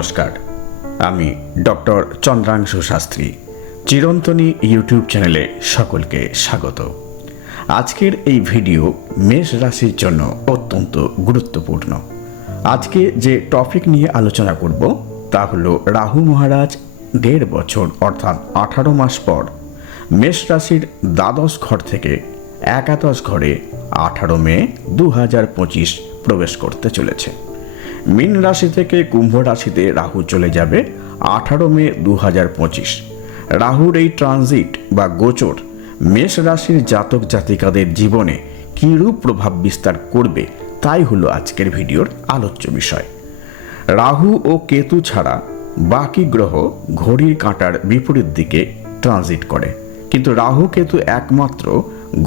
নমস্কার, আমি doctor চন্দ্রাংশু Shastri. চিরন্তনী YouTube চ্যানেলে সকলকে স্বাগত। আজকের এই ভিডিও মেষ রাশির জন্য অত্যন্ত গুরুত্বপূর্ণ। আজকে যে টপিক নিয়ে আলোচনা করব তা হলো রাহু মহারাজ 1.5 বছর অর্থাৎ 18 মাস পর মেষ রাশির দ্বাদশ ঘর থেকে একাদশ ঘরে 18 মে 2025 প্রবেশ করতে চলেছে। মীন রাশি থেকে কুম্ভ রাশিতে রাহু চলে যাবে 18 মে 2025। রাহুর এই ট্রানজিট বা গোচর মেষ রাশির জাতক জাতিকাদের জীবনে কীরূপ প্রভাব বিস্তার করবে তাই হলো আজকের ভিডিওর আলোচ্য বিষয়। রাহু ও কেতু ছাড়া বাকি গ্রহ ঘড়ির কাঁটার বিপরীত দিকে ট্রানজিট করে, কিন্তু রাহু কেতু একমাত্র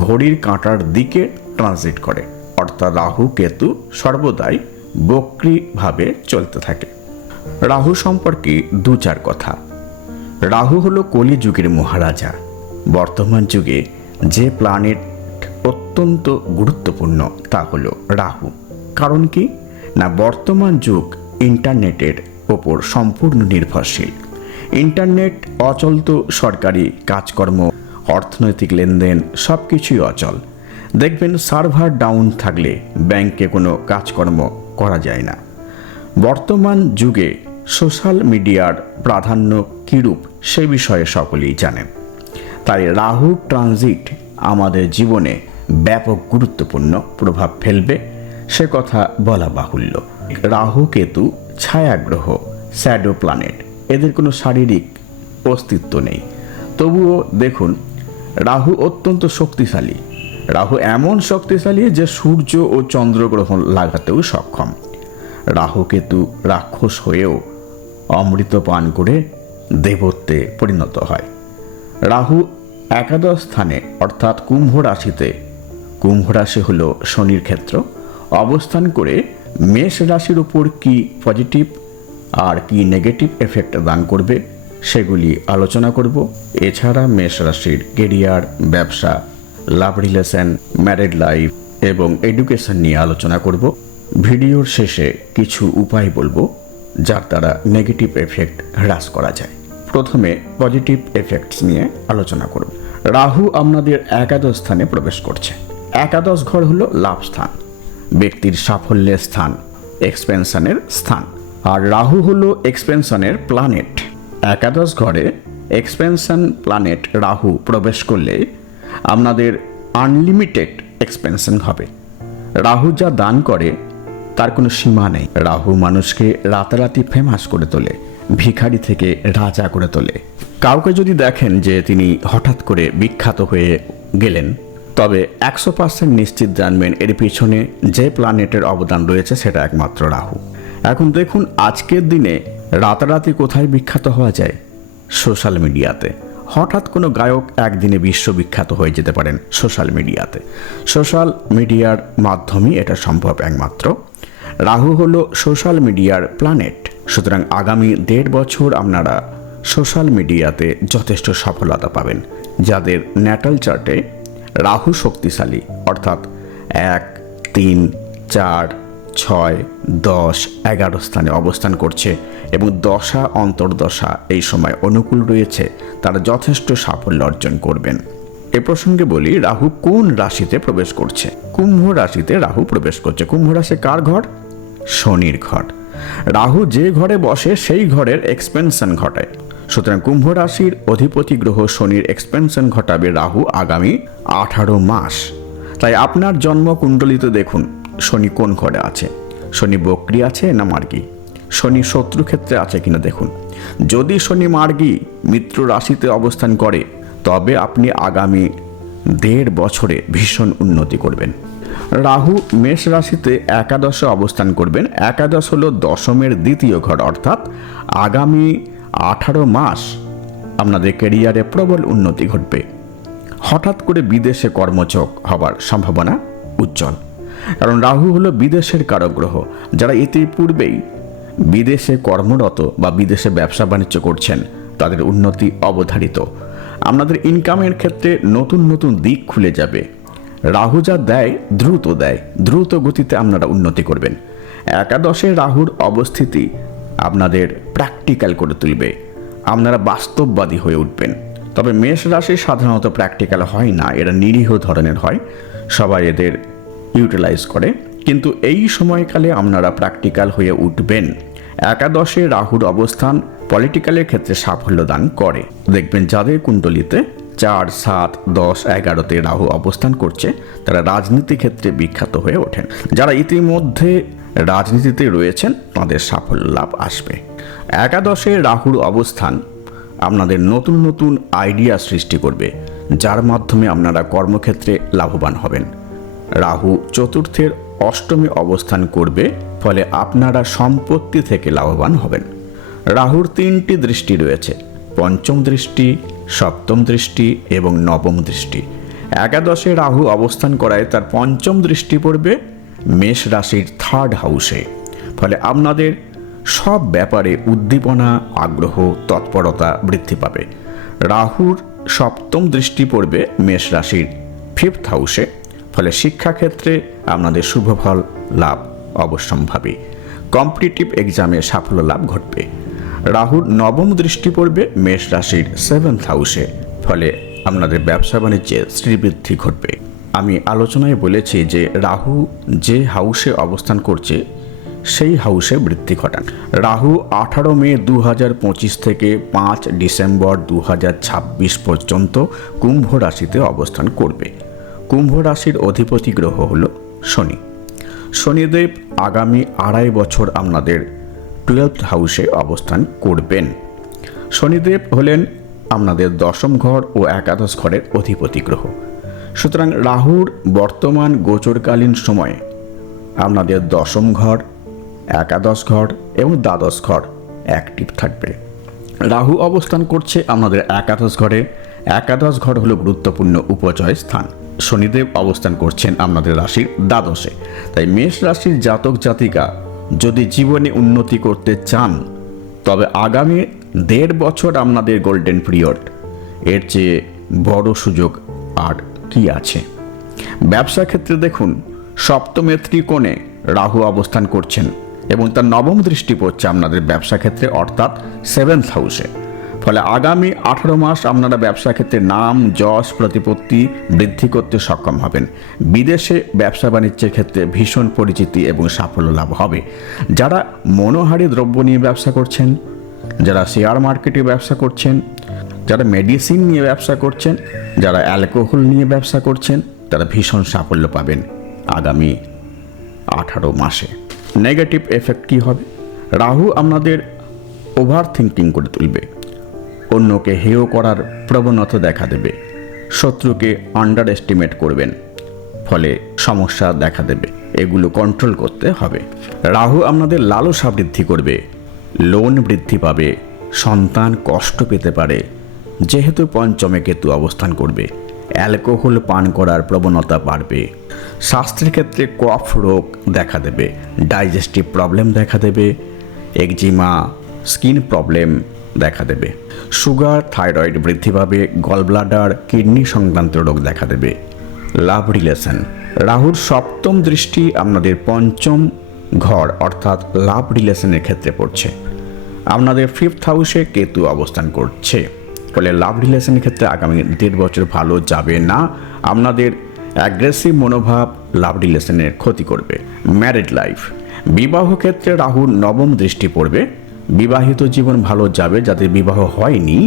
ঘড়ির কাঁটার দিকে ট্রানজিট করে, অর্থাৎ রাহু কেতু সর্বদাই বক্রীভাবে চলতে থাকে। রাহু সম্পর্কে দু চার কথা। রাহু হলো কলিযুগের মহারাজা। বর্তমান যুগে যে প্ল্যানেট অত্যন্ত গুরুত্বপূর্ণ তা হলো রাহু। কারণ কি না, বর্তমান যুগ ইন্টারনেটের ওপর সম্পূর্ণ নির্ভরশীল। ইন্টারনেট অচল তো সরকারি কাজকর্ম, অর্থনৈতিক লেনদেন সব কিছুই অচল। দেখবেন সার্ভার ডাউন থাকলে ব্যাংকে কোনো কাজকর্ম করা যায় না। বর্তমান যুগে সোশ্যাল মিডিয়ার প্রাধান্য কীরূপ সে বিষয়ে সকলেই জানেন। তাই রাহু ট্রানজিট আমাদের জীবনে ব্যাপক গুরুত্বপূর্ণ প্রভাব ফেলবে, সে কথা বলা বাহুল্য। রাহু কেতু ছায়াগ্রহ, শ্যাডো প্ল্যানেট, এদের কোনো শারীরিক অস্তিত্ব নেই। তবুও দেখুন, রাহু অত্যন্ত শক্তিশালী। রাহু এমন শক্তিশালী যে সূর্য ও চন্দ্রগ্রহণ লাগাতেও সক্ষম। রাহু কেতু রাক্ষস হয়েও অমৃত পান করে দেবত্বে পরিণত হয়। রাহু একাদশ স্থানে অর্থাৎ কুম্ভ রাশিতে, কুম্ভ রাশি হল শনির ক্ষেত্র, অবস্থান করে মেষ রাশির উপর কি পজিটিভ আর কি নেগেটিভ এফেক্ট দান করবে সেগুলি আলোচনা করব। এছাড়া মেষ রাশির কেরিয়ার, ব্যবসা, লাভ রিলেশন, ম্যারিড লাইফ এবং এডুকেশন নিয়ে আলোচনা করব। ভিডিওর শেষে কিছু উপায় বলবো যার দ্বারা নেগেটিভ এফেক্ট হ্রাস করা যায়। প্রথমে পজিটিভ এফেক্টস নিয়ে আলোচনা করব। রাহু আপনাদের একাদশ স্থানে প্রবেশ করছে। একাদশ ঘর হলো লাভ স্থান, ব্যক্তির সাফল্যের স্থান, এক্সপেনশনের স্থান। আর রাহু হলো এক্সপেনশনের প্ল্যানেট। একাদশ ঘরে এক্সপেনশন প্ল্যানেট রাহু প্রবেশ করলে আপনাদের আনলিমিটেড এক্সপেনশন হবে। রাহু যা দান করে তার কোনো সীমা নেই। রাহু মানুষকে রাতারাতি ফেমাস করে তোলে, ভিখারি থেকে রাজা করে তোলে। কাউকে যদি দেখেন যে তিনি হঠাৎ করে বিখ্যাত হয়ে গেলেন, তবে 100% নিশ্চিত জানবেন এর পিছনে যে প্ল্যানেটের অবদান রয়েছে সেটা একমাত্র রাহু। এখন দেখুন, আজকের দিনে রাতারাতি কোথায় বিখ্যাত হওয়া যায়? সোশ্যাল মিডিয়াতে। হঠাৎ কোনো গায়ক একদিনে বিশ্ববিখ্যাত হয়ে যেতে পারেন সোশ্যাল মিডিয়াতে। সোশ্যাল মিডিয়ার মাধ্যমেই এটা সম্ভব একমাত্র। রাহু হলো সোশ্যাল মিডিয়ার প্ল্যানেট। সুতরাং আগামী 1.5 বছর আপনারা সোশ্যাল মিডিয়াতে যথেষ্ট সফলতা পাবেন। যাদের ন্যাটাল চার্টে রাহু শক্তিশালী অর্থাৎ 1, 3, 4, 6, 10, 11 স্থানে অবস্থান করছে এবং দশা অন্তর্দশা এই সময় অনুকূল রয়েছে, তারা যথেষ্ট সাফল্য অর্জন করবেন। এ প্রসঙ্গে বলি, রাহু কোন রাশিতে প্রবেশ করছে? কুম্ভ রাশিতে রাহু প্রবেশ করছে। কুম্ভ রাশি কার ঘর? শনির ঘর। রাহু যে ঘরে বসে সেই ঘরের এক্সপেনশন ঘটায়। সুতরাং কুম্ভ রাশির অধিপতি গ্রহ শনির এক্সপেনশন ঘটাবে রাহু আগামী 18 মাস। তাই আপনার জন্মকুণ্ডলিতে দেখুন শনি কোন ঘরে আছে। শনি বক্রী আছে না মার্গী? শনি শত্রু ক্ষেত্রে আছে কিনা দেখুন। যদি শনি মার্গী মিত্র রাশিতে অবস্থান করে তবে আপনি আগামী 1.5 বছরে ভীষণ উন্নতি করবেন। রাহু মেষ রাশিতে একাদশে অবস্থান করবেন। একাদশ হলো দশমের দ্বিতীয় ঘর, অর্থাৎ আগামী 18 মাস আপনাদের ক্যারিয়ারে প্রবল উন্নতি ঘটবে। হঠাৎ করে বিদেশে কর্মযোগ হবার সম্ভাবনা উজ্জ্বল, কারণ রাহু হলো বিদেশের কারক গ্রহ। যারা ইতিপূর্বেই বিদেশে কর্মরত বা বিদেশে ব্যবসা বাণিজ্য করছেন তাদের উন্নতি অবধারিত। আপনাদের ইনকামের ক্ষেত্রে নতুন নতুন দিক খুলে যাবে। রাহু যা দেয় দ্রুত দেয়, দ্রুত গতিতে আপনারা উন্নতি করবেন। একাদশে রাহুর অবস্থিতি আপনাদের প্র্যাকটিক্যাল করে তুলবে, আপনারা বাস্তববাদী হয়ে উঠবেন। তবে মেষ রাশি সাধারণত প্র্যাকটিক্যাল হয় না, এরা নিরীহ ধরনের হয়, সবাই এদের ইউটিলাইজ করে। কিন্তু এই সময়কালে আপনারা প্র্যাকটিক্যাল হয়ে উঠবেন। একাদশে রাহুর অবস্থান পলিটিক্যালের ক্ষেত্রে সাফল্য দান করে। দেখবেন যাদের কুণ্ডলিতে 4, 7, 10, 11তে রাহু অবস্থান করছে তারা রাজনীতি ক্ষেত্রে বিখ্যাত হয়ে ওঠেন। যারা ইতিমধ্যে রাজনীতিতে রয়েছেন তাদের সাফল্য লাভ আসবে। একাদশে রাহুর অবস্থান আপনাদের নতুন নতুন আইডিয়া সৃষ্টি করবে, যার মাধ্যমে আপনারা কর্মক্ষেত্রে লাভবান হবেন। রাহু চতুর্থের অষ্টমে অবস্থান করবে, ফলে আপনারা সম্পত্তি থেকে লাভবান হবেন। রাহুর 3টি দৃষ্টি রয়েছে, পঞ্চম দৃষ্টি, সপ্তম দৃষ্টি এবং নবম দৃষ্টি। একাদশে রাহু অবস্থান করায় তার পঞ্চম দৃষ্টি পড়বে মেষ রাশির 3rd হাউসে, ফলে আপনাদের সব ব্যাপারে উদ্দীপনা, আগ্রহ, তৎপরতা বৃদ্ধি পাবে। রাহুর সপ্তম দৃষ্টি পড়বে মেষ রাশির 5th হাউসে, ফলে শিক্ষাক্ষেত্রে আপনাদের শুভ ফল লাভ অবশ্যম্ভাবী। কম্পিটিটিভ এক্সামে সাফল্য লাভ ঘটবে। রাহুর নবম দৃষ্টি পড়বে মেষ রাশির 7th হাউসে, ফলে আপনাদের ব্যবসা বাণিজ্যে শ্রীবৃদ্ধি ঘটবে। আমি আলোচনায় বলেছি যে রাহু যে হাউসে অবস্থান করছে সেই হাউসে বৃদ্ধি ঘটান। রাহু 18 মে 2025 থেকে 5 ডিসেম্বর 2026 পর্যন্ত কুম্ভ রাশিতে অবস্থান করবে। কুম্ভ রাশির অধিপতি গ্রহ হল শনি। শনিদেব আগামী 2.5 বছর আপনাদের 12th হাউসে অবস্থান করবেন। শনিদেব হলেন আপনাদের 10ম ঘর ও একাদশ ঘরের অধিপতি গ্রহ। সুতরাং রাহুর বর্তমান গোচরকালীন সময়ে আপনাদের 10ম ঘর, একাদশ ঘর এবং দ্বাদশ ঘর অ্যাক্টিভ থাকবে। রাহু অবস্থান করছে আপনাদের একাদশ ঘরে। একাদশ ঘর হলো গুরুত্বপূর্ণ উপজয় স্থান। শনিদেব অবস্থান করছেন আপনাদের রাশির দ্বাদশে। তাই মেষ রাশির জাতক জাতিকা যদি জীবনে উন্নতি করতে চান তবে আগামী 1.5 বছর আপনাদের গোল্ডেন পিরিয়ড। এর চেয়ে বড় সুযোগ আর কি আছে? ব্যবসা ক্ষেত্রে দেখুন, সপ্তমের ত্রিকোণে রাহু অবস্থান করছেন এবং তার নবম দৃষ্টি পড়ছে আপনাদের ব্যবসা ক্ষেত্রে, অর্থাৎ 7th হাউসে। ফলে আগামী 18 মাস আপনারা ব্যবসা ক্ষেত্রে নাম, যশ, প্রতিপত্তি বৃদ্ধি করতে সক্ষম হবেন। বিদেশে ব্যবসা বাণিজ্যের ক্ষেত্রে ভীষণ পরিচিতি এবং সাফল্য লাভ হবে। যারা মনোহারী দ্রব্য নিয়ে ব্যবসা করছেন, যারা শেয়ার মার্কেটে ব্যবসা করছেন, যারা মেডিসিন নিয়ে ব্যবসা করছেন, যারা অ্যালকোহল নিয়ে ব্যবসা করছেন, তারা ভীষণ সাফল্য পাবেন আগামী 18 মাসে। নেগেটিভ এফেক্ট কী হবে? রাহু আপনাদের ওভার থিঙ্কিং করে তুলবে, অন্যকে হেয় করার প্রবণতা দেখা দেবে, শত্রুকে আন্ডার এস্টিমেট করবেন, ফলে সমস্যা দেখা দেবে। এগুলো কন্ট্রোল করতে হবে। রাহু আপনাদের লালসা বৃদ্ধি করবে, লোন বৃদ্ধি পাবে, সন্তান কষ্ট পেতে পারে। যেহেতু পঞ্চমে কেতু অবস্থান করবে, অ্যালকোহল পান করার প্রবণতা বাড়বে। স্বাস্থ্যের ক্ষেত্রে কফ রোগ দেখা দেবে, ডাইজেস্টিভ প্রবলেম দেখা দেবে, একজিমা, স্কিন প্রবলেম দেখা দেবে। সুগার, থাইরয়েড বৃদ্ধি পাবে, গলব্লাডার, কিডনি সংক্রান্ত রোগ দেখা দেবে। লাভ রিলেশন, রাহুর সপ্তম দৃষ্টি আপনাদের পঞ্চম ঘর অর্থাৎ লাভ রিলেশনের ক্ষেত্রে পড়ছে। আপনাদের 5th হাউসে কেতু অবস্থান করছে, ফলে লাভ রিলেশনের ক্ষেত্রে আগামী 1.5 বছর ভালো যাবে না। আপনাদের অ্যাগ্রেসিভ মনোভাব লাভ রিলেশনের ক্ষতি করবে। ম্যারিড লাইফ, বিবাহ ক্ষেত্রে রাহুর নবম দৃষ্টি পড়বে। বিবাহিত জীবন ভালো যাবে। যাদের বিবাহ হয়নি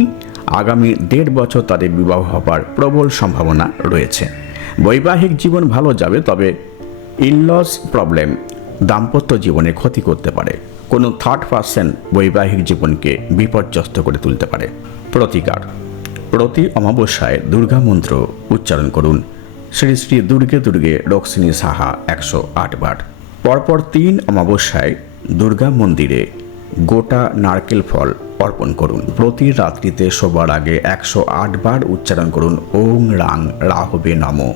আগামী 1.5 বছর তাদের বিবাহ হবার প্রবল সম্ভাবনা রয়েছে। বৈবাহিক জীবন ভালো যাবে, তবে ইনলস প্রবলেম দাম্পত্য জীবনে ক্ষতি করতে পারে। কোনো থার্ড পার্সন বৈবাহিক জীবনকে বিপর্যস্ত করে তুলতে পারে। প্রতিকার, প্রতি অমাবস্যায় দুর্গা মন্ত্র উচ্চারণ করুন। শ্রী শ্রী দুর্গে দুর্গে রক্ষিণী সাহা 108 বার। পরপর 3 অমাবস্যায় দুর্গা মন্দিরে গোটা নারকেল ফল অর্পণ করুন। প্রতি রাত্রিতে শোবার আগে 108 বার উচ্চারণ করুন ওং রাং রাহবে নমঃ।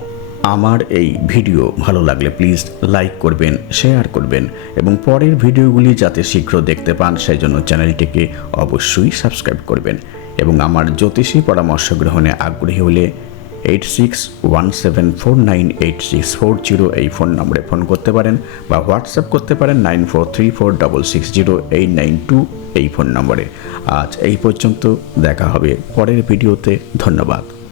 আমার এই ভিডিও ভালো লাগলে প্লিজ লাইক করবেন, শেয়ার করবেন এবং পরের ভিডিওগুলি যাতে শীঘ্র দেখতে পান সেই জন্য চ্যানেলটিকে অবশ্যই সাবস্ক্রাইব করবেন এবং আমার জ্যোতিষী পরামর্শ গ্রহণে আগ্রহী হলে 8617498640 এই ফোন নম্বরে ফোন করতে পারেন বা হোয়াটসঅ্যাপ করতে পারেন 9434660892 এই ফোন নম্বরে। আজ এই পর্যন্ত, দেখা হবে পরের ভিডিওতে। ধন্যবাদ।